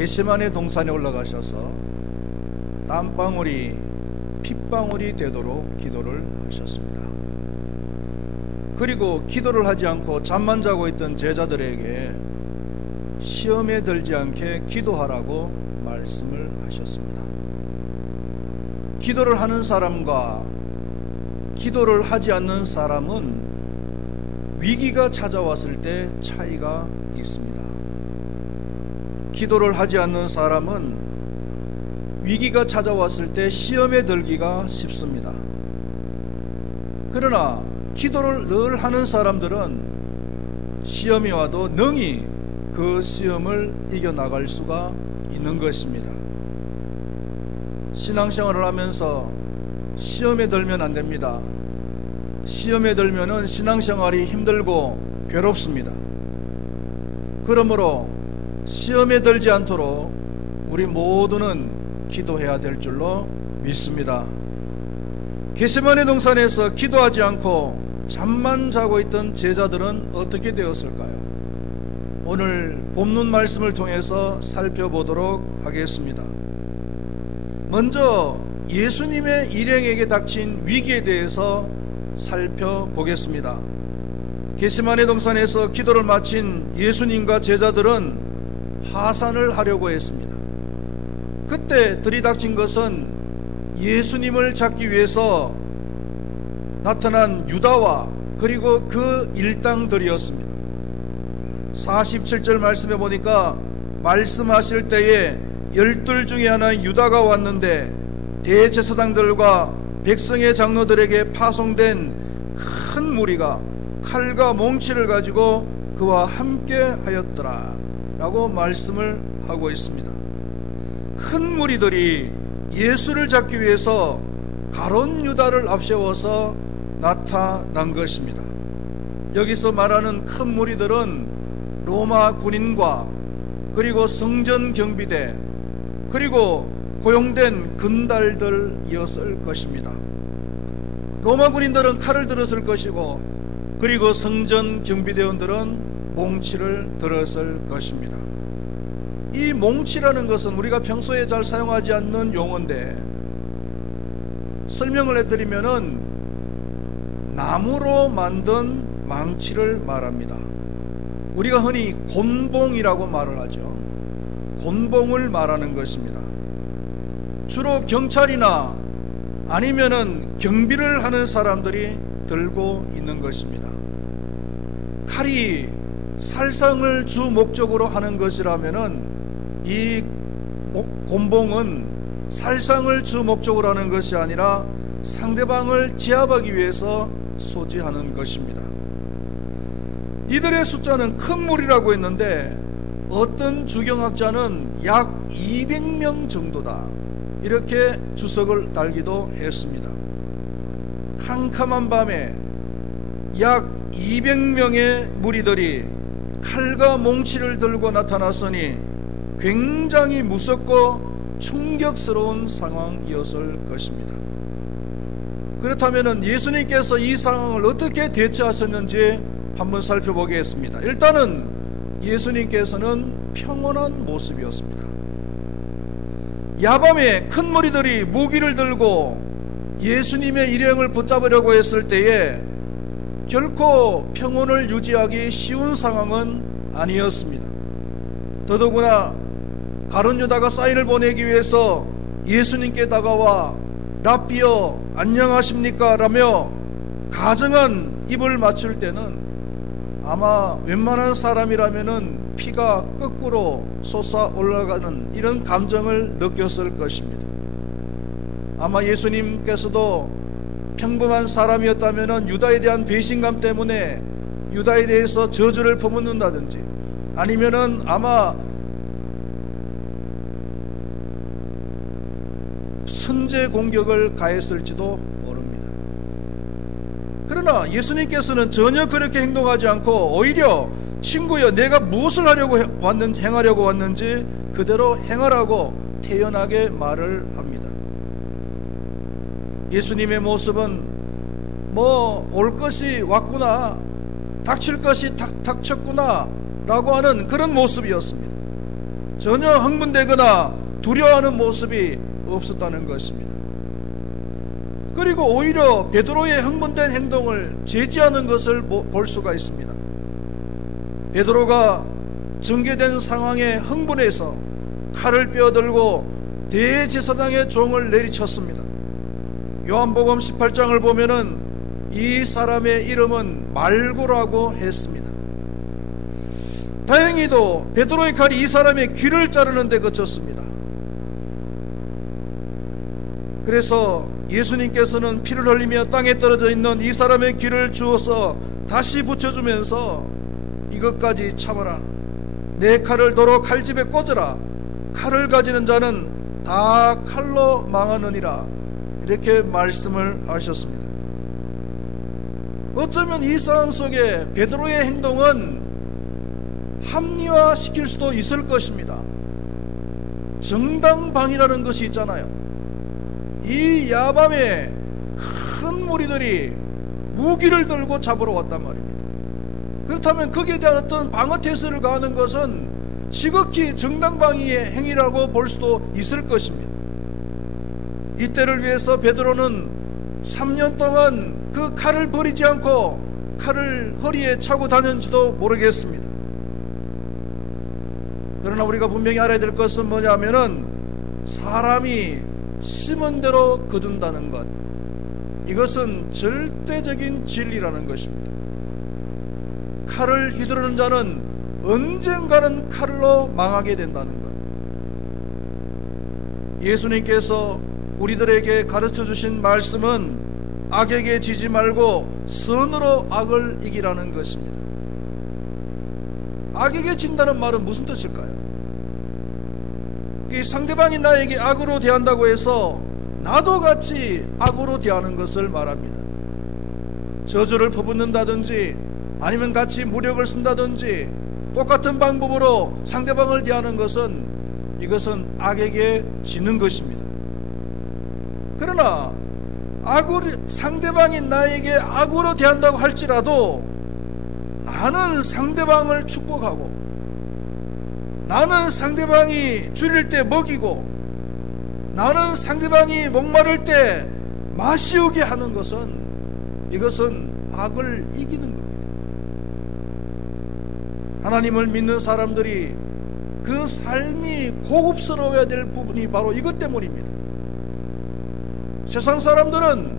겟세마네 동산에 올라가셔서 땀방울이 핏방울이 되도록 기도를 하셨습니다. 그리고 기도를 하지 않고 잠만 자고 있던 제자들에게 시험에 들지 않게 기도하라고 말씀을 하셨습니다. 기도를 하는 사람과 기도를 하지 않는 사람은 위기가 찾아왔을 때 차이가 있습니다. 기도를 하지 않는 사람은 위기가 찾아왔을 때 시험에 들기가 쉽습니다. 그러나 기도를 늘 하는 사람들은 시험이 와도 능히 그 시험을 이겨나갈 수가 있는 것입니다. 신앙생활을 하면서 시험에 들면 안 됩니다. 시험에 들면은 신앙생활이 힘들고 괴롭습니다. 그러므로 시험에 들지 않도록 우리 모두는 기도해야 될 줄로 믿습니다. 겟세마네 동산에서 기도하지 않고 잠만 자고 있던 제자들은 어떻게 되었을까요? 오늘 본문 말씀을 통해서 살펴보도록 하겠습니다. 먼저 예수님의 일행에게 닥친 위기에 대해서 살펴보겠습니다. 겟세마네 동산에서 기도를 마친 예수님과 제자들은 하산을 하려고 했습니다. 그때 들이닥친 것은 예수님을 잡기 위해서 나타난 유다와 그리고 그 일당들이었습니다. 47절 말씀에 보니까 말씀하실 때에 12 중에 하나인 유다가 왔는데 대제사장들과 백성의 장로들에게 파송된 큰 무리가 칼과 몽치를 가지고 그와 함께 하였더라 라고 말씀을 하고 있습니다. 큰 무리들이 예수를 잡기 위해서 가룟 유다를 앞세워서 나타난 것입니다. 여기서 말하는 큰 무리들은 로마 군인과 그리고 성전 경비대 그리고 고용된 군달들이었을 것입니다. 로마 군인들은 칼을 들었을 것이고 그리고 성전 경비대원들은 몽치를 들었을 것입니다. 이 몽치라는 것은 우리가 평소에 잘 사용하지 않는 용어인데 설명을 해드리면은 나무로 만든 망치를 말합니다. 우리가 흔히 곤봉이라고 말을 하죠. 곤봉을 말하는 것입니다. 주로 경찰이나 아니면은 경비를 하는 사람들이 들고 있는 것입니다. 칼이 살상을 주 목적으로 하는 것이라면은 이 곤봉은 살상을 주 목적으로 하는 것이 아니라 상대방을 제압하기 위해서 소지하는 것입니다. 이들의 숫자는 큰 무리라고 했는데 어떤 주경학자는 약 200명 정도다 이렇게 주석을 달기도 했습니다. 캄캄한 밤에 약 200명의 무리들이 칼과 몽치를 들고 나타났으니 굉장히 무섭고 충격스러운 상황이었을 것입니다. 그렇다면 예수님께서 이 상황을 어떻게 대처하셨는지 한번 살펴보겠습니다. 일단은 예수님께서는 평온한 모습이었습니다. 야밤에 큰 무리들이 무기를 들고 예수님의 일행을 붙잡으려고 했을 때에 결코 평온을 유지하기 쉬운 상황은 아니었습니다. 더더구나 가룟 유다가 사인을 보내기 위해서 예수님께 다가와 랍비여 안녕하십니까 라며 가정한 입을 맞출 때는 아마 웬만한 사람이라면은 피가 거꾸로 솟아 올라가는 이런 감정을 느꼈을 것입니다. 아마 예수님께서도 평범한 사람이었다면은 유다에 대한 배신감 때문에 유다에 대해서 저주를 퍼붓는다든지 아니면은 아마 선제 공격을 가했을지도 모릅니다. 그러나 예수님께서는 전혀 그렇게 행동하지 않고 오히려 친구여 내가 무엇을 행하려고 왔는지 그대로 행하라고 태연하게 말을 합니다. 예수님의 모습은 올 것이 왔구나, 닥칠 것이 닥쳤구나 라고 하는 그런 모습이었습니다. 전혀 흥분되거나 두려워하는 모습이 없었다는 것입니다. 그리고 오히려 베드로의 흥분된 행동을 제지하는 것을 볼 수가 있습니다. 베드로가 전개된 상황에 흥분해서 칼을 빼어들고 대제사장의 종을 내리쳤습니다. 요한복음 18장을 보면은 이 사람의 이름은 말고라고 했습니다. 다행히도 베드로의 칼이 이 사람의 귀를 자르는 데 그쳤습니다. 그래서 예수님께서는 피를 흘리며 땅에 떨어져 있는 이 사람의 귀를 주어서 다시 붙여주면서 이것까지 참아라. 내 칼을 도로 칼집에 꽂으라. 칼을 가지는 자는 다 칼로 망하느니라. 이렇게 말씀을 하셨습니다. 어쩌면 이 상황 속에 베드로의 행동은 합리화시킬 수도 있을 것입니다. 정당방위라는 것이 있잖아요. 이 야밤에 큰 무리들이 무기를 들고 잡으러 왔단 말입니다. 그렇다면 거기에 대한 어떤 방어태세를 가하는 것은 지극히 정당방위의 행위라고 볼 수도 있을 것입니다. 이때를 위해서 베드로는 3년 동안 그 칼을 버리지 않고 칼을 허리에 차고 다녔는지도 모르겠습니다. 그러나 우리가 분명히 알아야 될 것은 뭐냐면은 사람이 심은 대로 거둔다는 것, 이것은 절대적인 진리라는 것입니다. 칼을 휘두르는 자는 언젠가는 칼로 망하게 된다는 것. 예수님께서 우리들에게 가르쳐 주신 말씀은 악에게 지지 말고 선으로 악을 이기라는 것입니다. 악에게 진다는 말은 무슨 뜻일까요? 이 상대방이 나에게 악으로 대한다고 해서 나도 같이 악으로 대하는 것을 말합니다. 저주를 퍼붓는다든지 아니면 같이 무력을 쓴다든지 똑같은 방법으로 상대방을 대하는 것은 이것은 악에게 지는 것입니다. 그러나 상대방이 나에게 악으로 대한다고 할지라도 나는 상대방을 축복하고 나는 상대방이 줄일 때 먹이고 나는 상대방이 목마를 때 마시우게 하는 것은 이것은 악을 이기는 겁니다. 하나님을 믿는 사람들이 그 삶이 고급스러워야 될 부분이 바로 이것 때문입니다. 세상 사람들은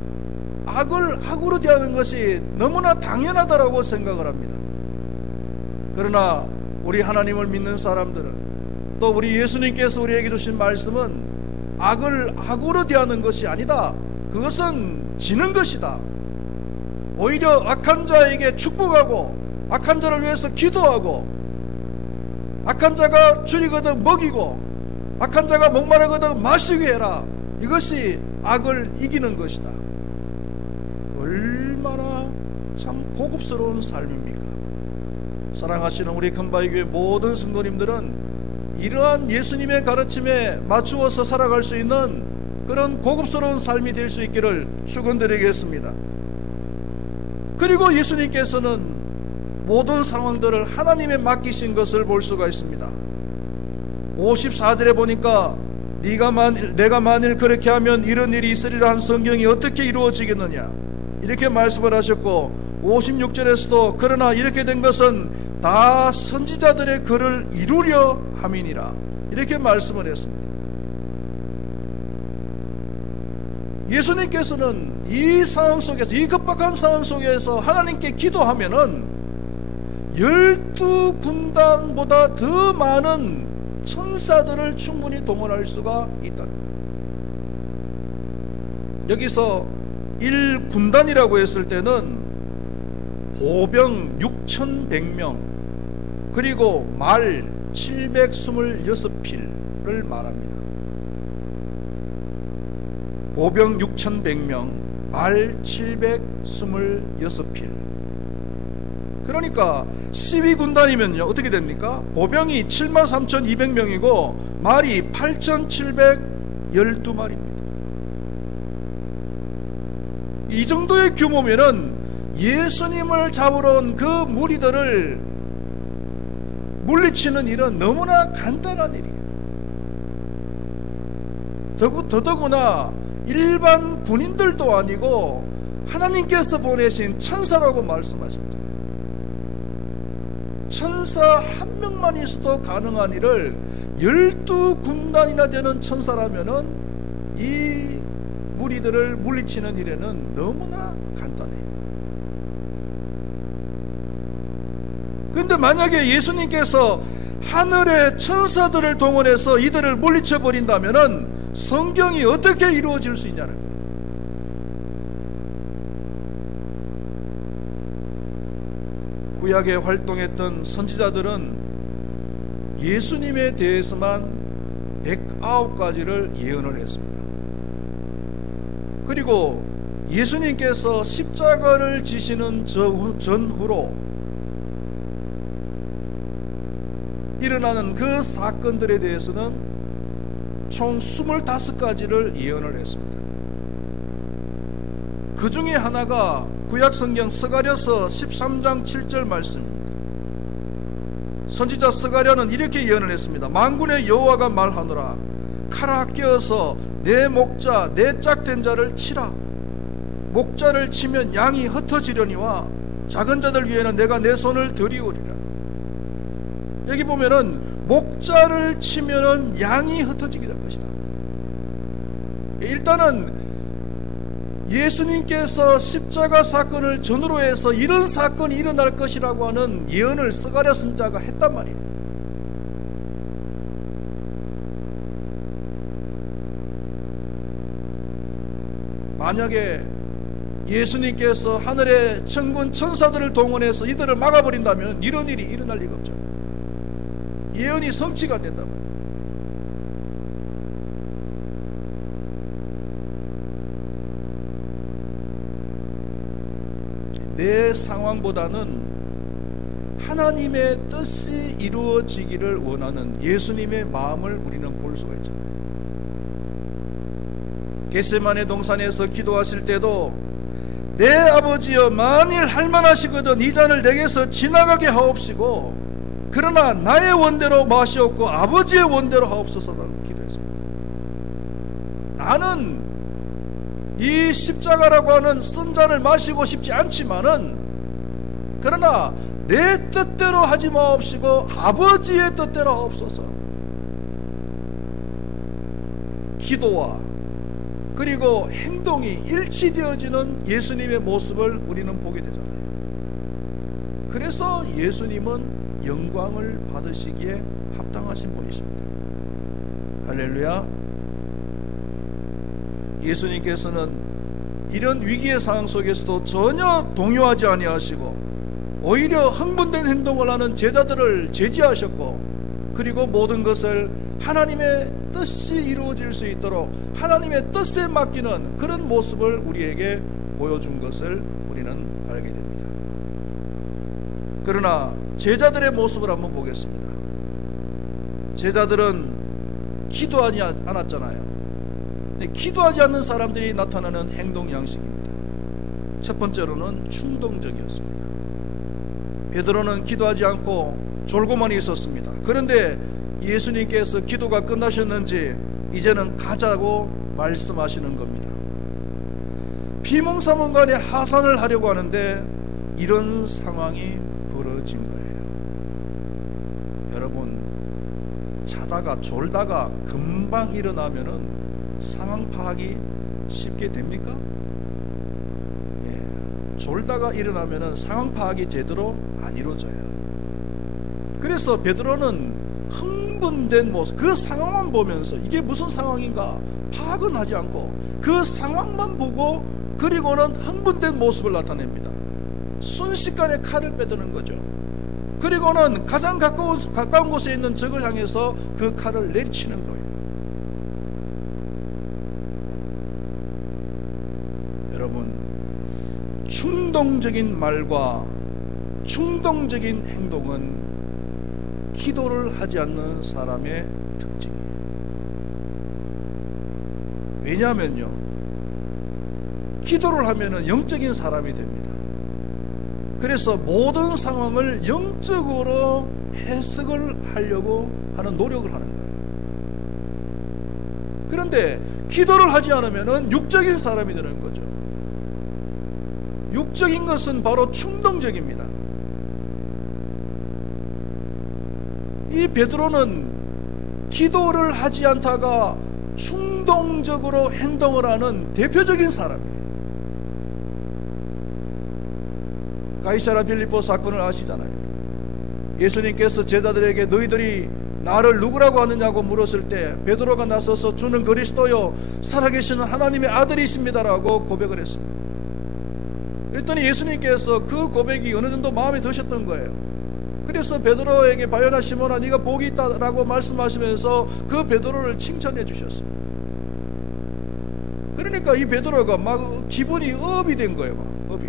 악을 악으로 대하는 것이 너무나 당연하다고 생각을 합니다. 그러나 우리 하나님을 믿는 사람들은 또 우리 예수님께서 우리에게 주신 말씀은 악을 악으로 대하는 것이 아니다. 그것은 지는 것이다. 오히려 악한 자에게 축복하고 악한 자를 위해서 기도하고 악한 자가 줄이거든 먹이고 악한 자가 목마르거든 마시게 해라. 이것이 악을 이기는 것이다. 얼마나 참 고급스러운 삶입니까? 사랑하시는 우리 금바위교회 모든 성도님들은 이러한 예수님의 가르침에 맞추어서 살아갈 수 있는 그런 고급스러운 삶이 될 수 있기를 축원드리겠습니다. 그리고 예수님께서는 모든 상황들을 하나님에 맡기신 것을 볼 수가 있습니다. 54절에 보니까 내가 만일 그렇게 하면 이런 일이 있으리라 한 성경이 어떻게 이루어지겠느냐 이렇게 말씀을 하셨고, 56절에서도 그러나 이렇게 된 것은 다 선지자들의 글을 이루려 함이니라 이렇게 말씀을 했습니다. 예수님께서는 이 상황 속에서, 이 급박한 상황 속에서 하나님께 기도하면은 12군단보다 더 많은 천사들을 충분히 동원할 수가 있다는 거예요. 여기서 1군단이라고 했을 때는 보병 6,100명 그리고 말 726필을 말합니다. 보병 6,100명, 말 726필. 그러니까 12군단이면요 어떻게 됩니까? 보병이 73,200명이고 말이 8,712마리입니다. 이 정도의 규모면은 예수님을 잡으러 온 그 무리들을 물리치는 일은 너무나 간단한 일이에요. 더더구나 일반 군인들도 아니고 하나님께서 보내신 천사라고 말씀하셨잖아요. 천사 한 명만 있어도 가능한 일을 12군단이나 되는 천사라면은 이 무리들을 물리치는 일에는 너무나 간단해요. 그런데 만약에 예수님께서 하늘의 천사들을 동원해서 이들을 물리쳐 버린다면은 성경이 어떻게 이루어질 수 있냐는 거예요. 구약에 활동했던 선지자들은 예수님에 대해서만 109가지를 예언을 했습니다. 그리고 예수님께서 십자가를 지시는 전후로 일어나는 그 사건들에 대해서는 총 25가지를 예언을 했습니다. 그 중에 하나가 구약성경 스가랴서 13장 7절 말씀입니다. 선지자 스가랴는 이렇게 예언을 했습니다. 만군의 여호와가 말하노라. 칼아 끼어서 내 목자 내 짝된 자를 치라. 목자를 치면 양이 흩어지려니와 작은 자들 위에는 내가 내 손을 들이우리라. 여기 보면은 목자를 치면은 양이 흩어지게 될 것이다. 일단은 예수님께서 십자가 사건을 전후로 해서 이런 사건이 일어날 것이라고 하는 예언을 스가랴 선지자가 했단 말이에요. 만약에 예수님께서 하늘의 천군 천사들을 동원해서 이들을 막아버린다면 이런 일이 일어날 리가 없죠. 예언이 성취가 된단 말이에요. 내 상황보다는 하나님의 뜻이 이루어지기를 원하는 예수님의 마음을 우리는 볼 수가 있잖아요. 겟세마네 동산에서 기도하실 때도 내 아버지여 만일 할만하시거든 이 잔을 내게서 지나가게 하옵시고 그러나 나의 원대로 마시옵고 아버지의 원대로 하옵소서라고 기도했습니다. 나는 이 십자가라고 하는 쓴 잔을 마시고 싶지 않지만은 그러나 내 뜻대로 하지 마옵시고 아버지의 뜻대로 하옵소서. 기도와 그리고 행동이 일치되어지는 예수님의 모습을 우리는 보게 되잖아요. 그래서 예수님은 영광을 받으시기에 합당하신 분이십니다. 할렐루야. 예수님께서는 이런 위기의 상황 속에서도 전혀 동요하지 아니하시고 오히려 흥분된 행동을 하는 제자들을 제지하셨고 그리고 모든 것을 하나님의 뜻이 이루어질 수 있도록 하나님의 뜻에 맡기는 그런 모습을 우리에게 보여준 것을 우리는 알게 됩니다. 그러나 제자들의 모습을 한번 보겠습니다. 제자들은 기도하지 않았잖아요. 기도하지 않는 사람들이 나타나는 행동 양식입니다. 첫 번째로는 충동적이었습니다. 베드로는 기도하지 않고 졸고만 있었습니다. 그런데 예수님께서 기도가 끝나셨는지 이제는 가자고 말씀하시는 겁니다. 비몽사몽간에 하산을 하려고 하는데 이런 상황이 벌어진 거예요. 여러분, 자다가 졸다가 금방 일어나면은 상황 파악이 쉽게 됩니까? 졸다가 일어나면은 상황 파악이 제대로 안 이루어져요. 그래서 베드로는 흥분된 모습, 그 상황만 보면서 이게 무슨 상황인가 파악은 하지 않고 그 상황만 보고 그리고는 흥분된 모습을 나타냅니다. 순식간에 칼을 빼드는 거죠. 그리고는 가장 가까운 곳에 있는 적을 향해서 그 칼을 내리치는 거예요. 여러분, 충동적인 말과 충동적인 행동은 기도를 하지 않는 사람의 특징이에요. 왜냐하면요, 기도를 하면은 영적인 사람이 됩니다. 그래서 모든 상황을 영적으로 해석을 하려고 하는 노력을 하는 거예요. 그런데 기도를 하지 않으면 육적인 사람이 되는 거죠. 육적인 것은 바로 충동적입니다. 이 베드로는 기도를 하지 않다가 충동적으로 행동을 하는 대표적인 사람이에요. 가이사랴 빌립보 사건을 아시잖아요. 예수님께서 제자들에게 너희들이 나를 누구라고 하느냐고 물었을 때 베드로가 나서서 주는 그리스도요 살아계시는 하나님의 아들이십니다라고 고백을 했습니다. 그랬더니 예수님께서 그 고백이 어느 정도 마음에 드셨던 거예요. 그래서 베드로에게 바요나 시몬아 네가 복이 있다라고 말씀하시면서 그 베드로를 칭찬해 주셨어요. 그러니까 이 베드로가 막 기분이 업이 된 거예요. 막 업이.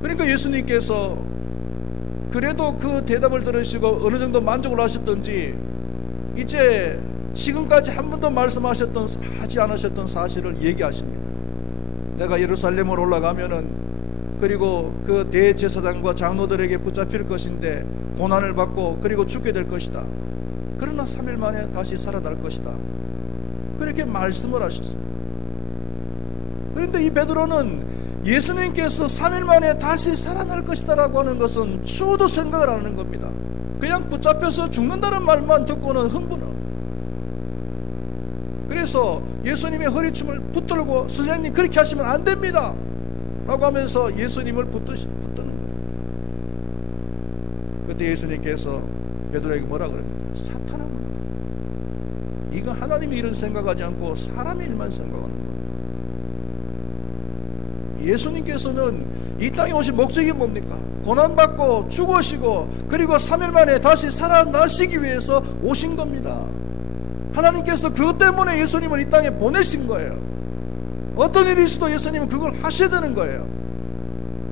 그러니까 예수님께서 그래도 그 대답을 들으시고 어느 정도 만족을 하셨던지 이제 지금까지 한 번도 하지 않으셨던 사실을 얘기하십니다. 내가 예루살렘으로 올라가면은 그리고 그 대제사장과 장로들에게 붙잡힐 것인데 고난을 받고 그리고 죽게 될 것이다. 그러나 3일 만에 다시 살아날 것이다. 그렇게 말씀을 하셨습니다. 그런데 이 베드로는 예수님께서 3일 만에 다시 살아날 것이다 라고 하는 것은 추호도 생각을 안 하는 겁니다. 그냥 붙잡혀서 죽는다는 말만 듣고는 흥분하고, 그래서 예수님의 허리춤을 붙들고 선생님 그렇게 하시면 안 됩니다 라고 하면서 예수님을 붙드는 거예요. 그때 예수님께서 베드로에게 뭐라 그럽니까? 사탄아, 네가 하나님의 일은 생각하지 않고 사람의 일만 생각하는 거야. 예수님께서는 이 땅에 오신 목적이 뭡니까? 고난받고 죽으시고 그리고 3일 만에 다시 살아나시기 위해서 오신 겁니다. 하나님께서 그것 때문에 예수님을 이 땅에 보내신 거예요. 어떤 일이 있어도 예수님은 그걸 하셔야 되는 거예요.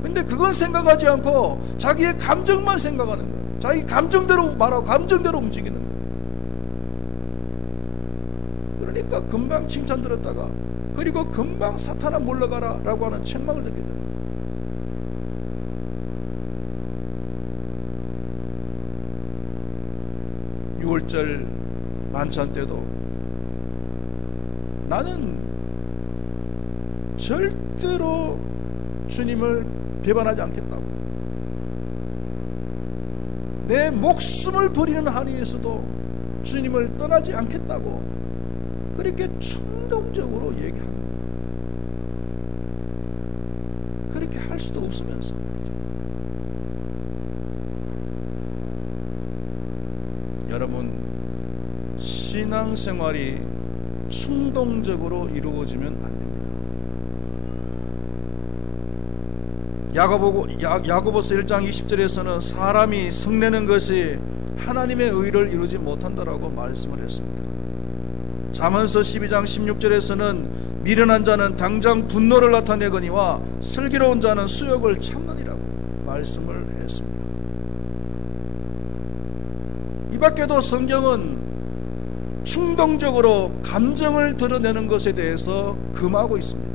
근데 그건 생각하지 않고 자기의 감정만 생각하는 거예요. 자기 감정대로 말하고 감정대로 움직이는 거예요. 그러니까 금방 칭찬 들었다가 그리고 금방 사탄아 물러가라 라고 하는 책망을 듣게 됩니다. 유월절 만찬 때도 나는 절대로 주님을 배반하지 않겠다고, 내 목숨을 버리는 한위에서도 주님을 떠나지 않겠다고 그렇게 충동적으로 얘기합니다. 그렇게 할 수도 없으면서 여러분, 신앙생활이 충동적으로 이루어지면 안 됩니다. 야고보서 1장 20절에서는 사람이 성내는 것이 하나님의 의를 이루지 못한다라고 말씀을 했습니다. 잠언서 12장 16절에서는 미련한 자는 당장 분노를 나타내거니와 슬기로운 자는 수욕을 참느니라고 말씀을 했습니다. 이 밖에도 성경은 충동적으로 감정을 드러내는 것에 대해서 금하고 있습니다.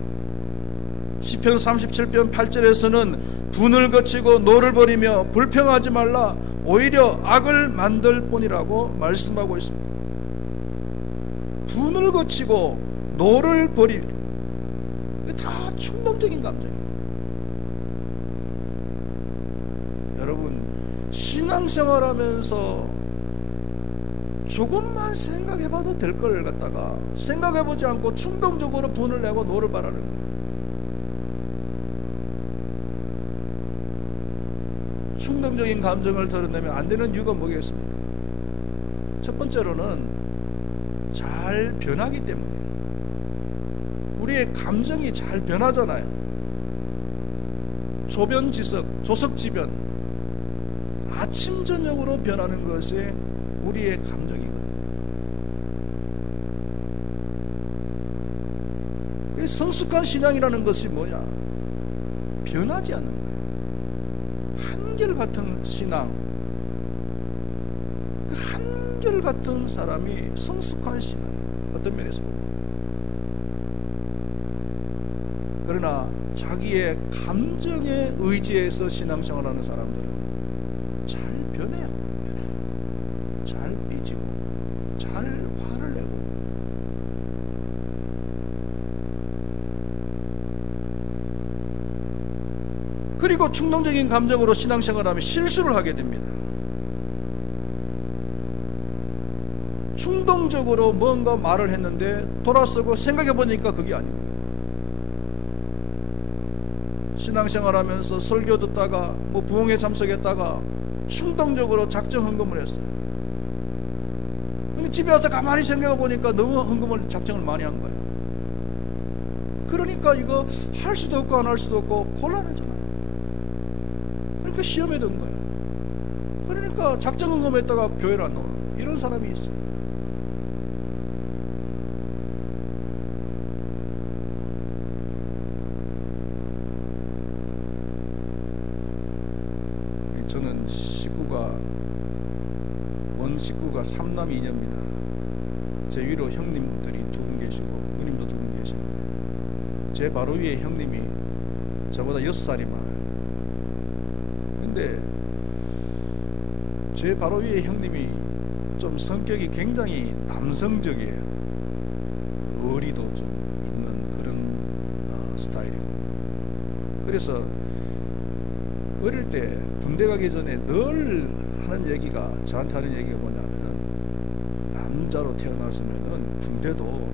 시편 37편 8절에서는 분을 거치고 노를 버리며 불평하지 말라, 오히려 악을 만들 뿐이라고 말씀하고 있습니다. 분을 거치고 노를 버리며, 다 충동적인 감정이에요. 여러분, 신앙생활하면서 조금만 생각해봐도 될 걸 갖다가 생각해보지 않고 충동적으로 분을 내고 노를 바라는 거예요. 충동적인 감정을 드러내면 안 되는 이유가 뭐겠습니까? 첫 번째로는 잘 변하기 때문에. 우리의 감정이 잘 변하잖아요. 조변지석, 조석지변, 아침 저녁으로 변하는 것이 우리의 감정이거든요. 이 성숙한 신앙이라는 것이 뭐냐? 변하지 않는 거예요. 한결같은 신앙, 그 한결같은 사람이 성숙한 신앙, 어떤 면에서 보면. 그러나 자기의 감정에 의지해서 신앙생활하는 사람들은 잘 변해요. 잘 삐지고 잘 화를 내고. 그리고 충동적인 감정으로 신앙생활하면 실수를 하게 됩니다. 충동적으로 뭔가 말을 했는데 돌아서고 생각해보니까 그게 아닌 거예요. 신앙생활하면서 설교 듣다가 뭐 부흥회 참석했다가 충동적으로 작정 헌금을 했어요. 근데 집에 와서 가만히 생각해보니까 너무 헌금을 작정을 많이 한 거예요. 그러니까 이거 할 수도 없고 안 할 수도 없고 곤란하잖아요. 그러니까 시험에 든 거예요. 그러니까 작정 헌금했다가 교회를 안 나오는 이런 사람이 있어요. 저는 원 식구가 3남 2녀입니다. 제 위로 형님들이 2분 계시고 누님도 2분 계십니다. 제 바로 위에 형님이 저보다 6살이 많아요. 근데 제 바로 위에 형님이 좀 성격이 굉장히 남성적이에요. 의리도 좀 있는 그런 스타일이고. 그래서 어릴 때 군대 가기 전에 늘 하는 얘기가, 저한테 하는 얘기가 뭐냐면, 남자로 태어났으면은 군대도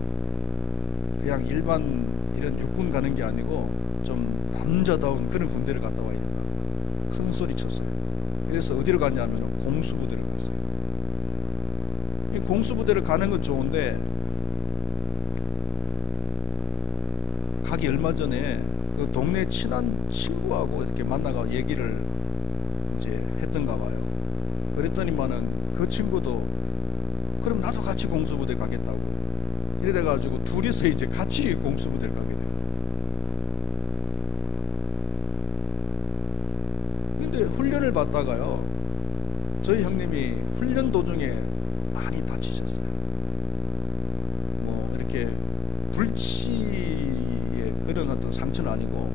그냥 일반 이런 육군 가는 게 아니고 좀 남자다운 그런 군대를 갔다 와야 된다. 큰 소리 쳤어요. 그래서 어디로 갔냐면 공수부대를 갔어요. 이 공수부대를 가는 건 좋은데 가기 얼마 전에 그 동네 친한 친구하고 이렇게 만나가 얘기를 이제 했던가 봐요. 그랬더니만은 그 친구도 그럼 나도 같이 공수부대 가겠다고 이래 돼가지고 둘이서 이제 같이 공수부대를 가게 돼요. 근데 훈련을 받다가요, 저희 형님이 훈련 도중에 많이 다치셨어요. 뭐 이렇게 불치의 그런 어떤 상처는 아니고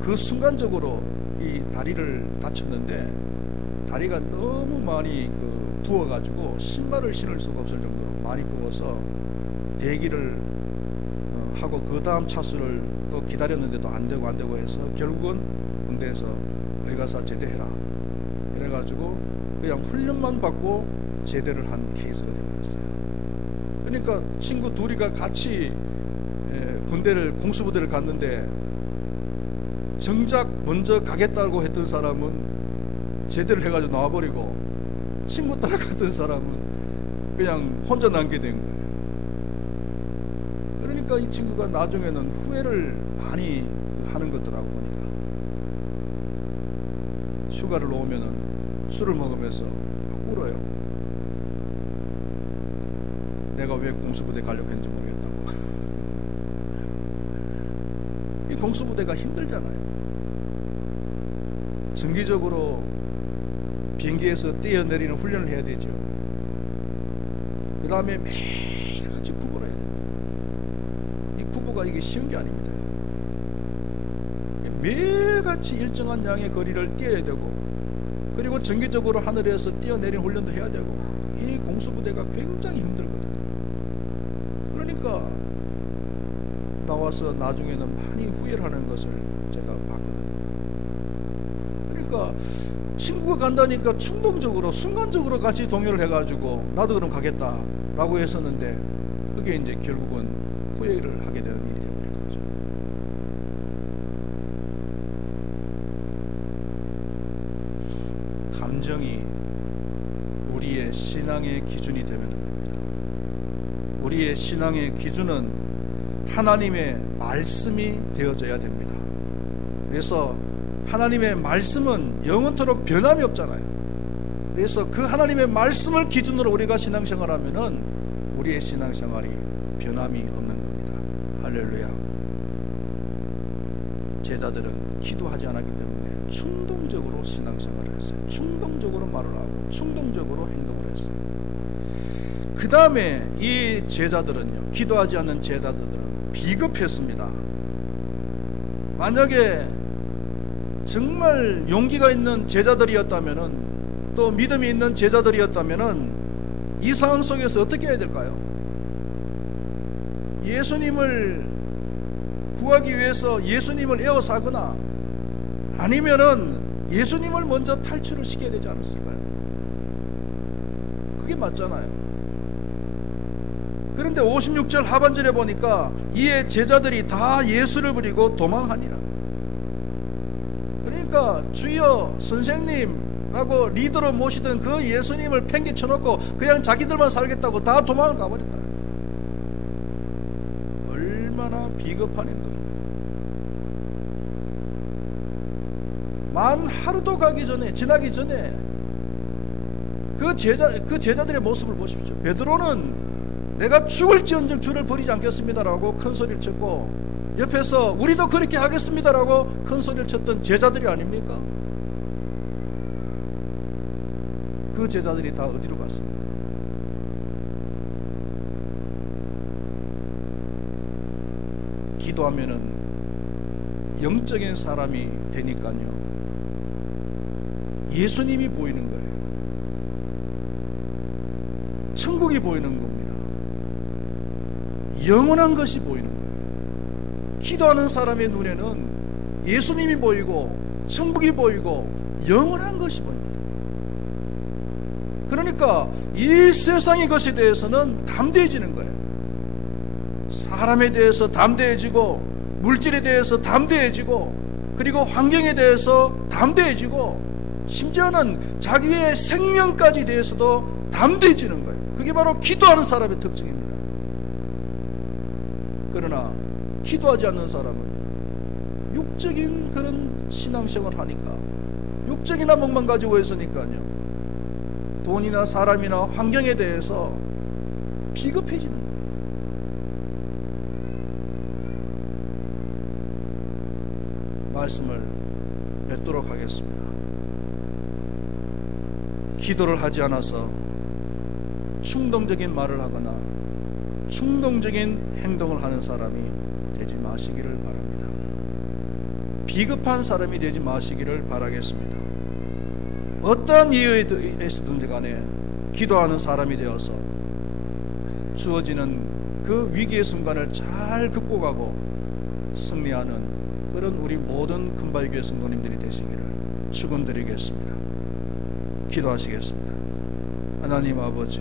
그 순간적으로 이 다리를 다쳤는데 다리가 너무 많이 부어가지고 신발을 신을 수가 없을 정도로 많이 부어서 대기를 하고 그 다음 차수를 또 기다렸는데도 안 되고 해서 결국은 군대에서 의가사 제대해라 그래가지고 그냥 훈련만 받고 제대를 한 케이스가 되어버렸어요. 그러니까 친구 둘이가 같이 공수부대를 갔는데 정작 먼저 가겠다고 했던 사람은 제대를 해가지고 나와버리고 친구 따라갔던 사람은 그냥 혼자 남게 된 거예요. 그러니까 이 친구가 나중에는 후회를 많이 하는 것더라고. 보니까 휴가를 오면은 술을 먹으면서 막 울어요. 내가 왜 공수부대 가려고 했는지 모르겠다고. 이 공수부대가 힘들잖아요. 정기적으로 비행기에서 뛰어내리는 훈련을 해야 되죠. 그 다음에 매일같이 구보를 해야 돼요. 이 구보가 이게 쉬운 게 아닙니다. 매일같이 일정한 양의 거리를 뛰어야 되고, 그리고 정기적으로 하늘에서 뛰어내리는 훈련도 해야 되고, 이 공수부대가 굉장히 힘들거든요. 그러니까 나와서 나중에는 많이 후회를 하는 것을 제가 봤거든요. 그러니까 친구가 간다니까 충동적으로 순간적으로 같이 동요를 해가지고 나도 그럼 가겠다 라고 했었는데 그게 이제 결국은 후회를 하게 되는 일이 되어버린 거죠. 감정이 우리의 신앙의 기준이 되면 안 됩니다. 우리의 신앙의 기준은 하나님의 말씀이 되어져야 됩니다. 그래서 하나님의 말씀은 영원토록 변함이 없잖아요. 그래서 그 하나님의 말씀을 기준으로 우리가 신앙생활하면은 우리의 신앙생활이 변함이 없는 겁니다. 할렐루야. 제자들은 기도하지 않았기 때문에 충동적으로 신앙생활을 했어요. 충동적으로 말을 하고 충동적으로 행동을 했어요. 그 다음에 이 제자들은요, 기도하지 않는 제자들은 비겁했습니다. 만약에 정말 용기가 있는 제자들이었다면은, 또 믿음이 있는 제자들이었다면은 이 상황 속에서 어떻게 해야 될까요? 예수님을 구하기 위해서 예수님을 에워싸거나 아니면은 예수님을 먼저 탈출을 시켜야 되지 않았을까요? 그게 맞잖아요. 그런데 56절 하반절에 보니까 이에 제자들이 다 예수를 버리고 도망하니라. 그러니까 주여 선생님라고 리더로 모시던 그 예수님을 팽개쳐놓고 그냥 자기들만 살겠다고 다 도망을 가버렸다. 얼마나 비겁한 행동입니까? 만 하루도 지나기 전에 그 제자들의 모습을 보십시오. 베드로는 내가 죽을지언정 주를 버리지 않겠습니다라고 큰 소리를 쳤고, 옆에서 우리도 그렇게 하겠습니다라고 큰 소리를 쳤던 제자들이 아닙니까? 그 제자들이 다 어디로 갔습니까? 기도하면은 영적인 사람이 되니까요, 예수님이 보이는 거예요. 천국이 보이는 겁니다. 영원한 것이 보이는 거예요. 기도하는 사람의 눈에는 예수님이 보이고 천국이 보이고 영원한 것이 보입니다. 그러니까 이 세상의 것에 대해서는 담대해지는 거예요. 사람에 대해서 담대해지고, 물질에 대해서 담대해지고, 그리고 환경에 대해서 담대해지고, 심지어는 자기의 생명까지 대해서도 담대해지는 거예요. 그게 바로 기도하는 사람의 특징입니다. 그러나 기도하지 않는 사람은 육적인 그런 신앙생활을 하니까, 육적인 안목만 가지고 있으니까요, 돈이나 사람이나 환경에 대해서 비겁해지는 거예요. 말씀을 뵙도록 하겠습니다. 기도를 하지 않아서 충동적인 말을 하거나 충동적인 행동을 하는 사람이 되지 마시기를 바랍니다. 비겁한 사람이 되지 마시기를 바라겠습니다. 어떠한 이유에 있었든지 간에 기도하는 사람이 되어서 주어지는 그 위기의 순간을 잘 극복하고 승리하는 그런 우리 모든 금발교회 성도님들이 되시기를 축원드리겠습니다. 기도하시겠습니다. 하나님 아버지,